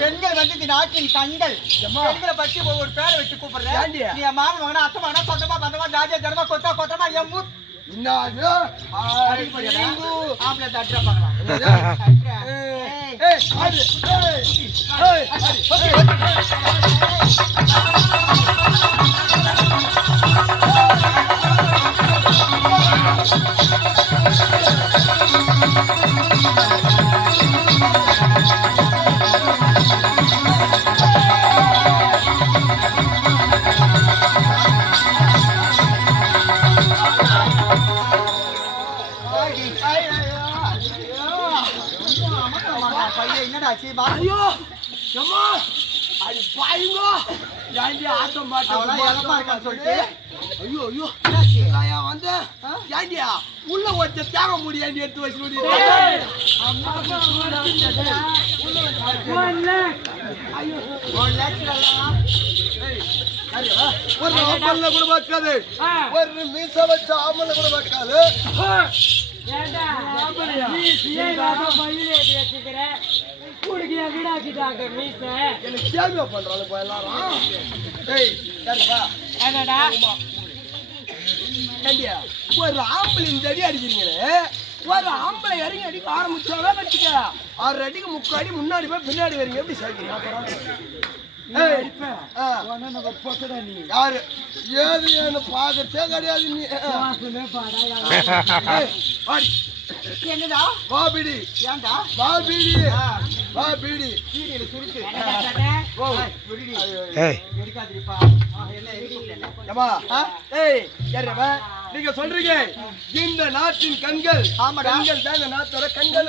பெண்கள் வந்து நாட்டின் கண்கள். பெண்களை பற்றி ஒரு பேரை வச்சு கூப்பிடுறேன். நீ மாமன் மகனா அத்தை மகனா சொந்தமா பந்தமா ஜாதியா ஜனமா கொத்தா கொத்தமா எம்மூ ஆம்பளை தட்டுற ஐயோ அம்மா அது பாயுங்க ஏண்டி ஆட்டம் பாட்டம் சொல்லிட்டு ஐயோ ஐயோ நான் வந்து ஏண்டியா உள்ள ஒருத்த தேங்க முடியாண்டி எடுத்து வச்சு ஒரு ஆம்பளை கூட பார்க்காது, ஒரு மீச வச்ச ஆம்பளை கூட பார்க்காது. ஒரு ஆம்பளை இந்த அடி அடிக்கிறீங்களே, ஒரு ஆம்பளை இறங்கி அடிக்க ஆரம்பிச்சாதான் வச்சுக்க 6 அடிக்கு 3 அடி முன்னாடி போய் பின்னாடி வரீங்க. எப்படி சாய்க்கிறீங்க? யாரு ஏது என்ன பாக்கத்தே கிடையாது. நீ என்னடா பாபிடி ஏண்டா பாபிடி பாபிடி சீரியல சுருக்கு எடுக்காதீப்பா. நீங்க சொல்றீங்க இந்த நாட்டின் கண்கள். ஆமாடா, கண்கள் தான் இந்த நாட்டோட கண்கள்.